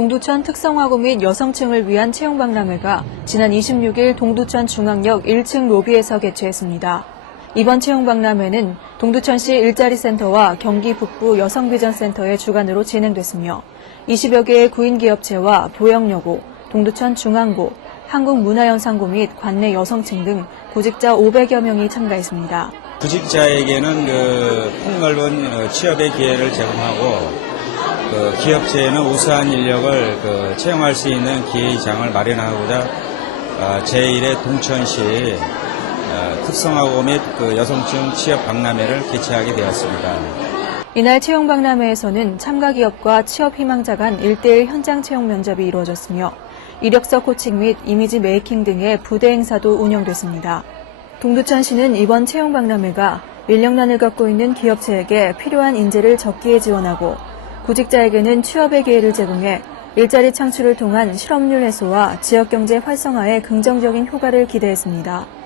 동두천 특성화고 및 여성층을 위한 채용박람회가 지난 26일 동두천 중앙역 1층 로비에서 개최했습니다. 이번 채용박람회는 동두천시 일자리센터와 경기 북부 여성비전센터의 주관으로 진행됐으며 20여 개의 구인기업체와 보영여고, 동두천 중앙고, 한국문화연상고 및 관내 여성층 등 구직자 500여 명이 참가했습니다. 구직자에게는 그 폭넓은 어, 취업의 기회를 제공하고 그 기업체에는 우수한 인력을 그 채용할 수 있는 기회장을 마련하고자 어, 제1회 동천시 어, 특성화고 및 그 여성층 취업 박람회를 개최하게 되었습니다. 이날 채용 박람회에서는 참가 기업과 취업 희망자 간 1대1 현장 채용 면접이 이루어졌으며 이력서 코칭 및 이미지 메이킹 등의 부대 행사도 운영됐습니다. 동두천시는 이번 채용 박람회가 인력난을 겪고 있는 기업체에게 필요한 인재를 적기에 지원하고 구직자에게는 취업의 기회를 제공해 일자리 창출을 통한 실업률 해소와 지역경제 활성화에 긍정적인 효과를 기대했습니다.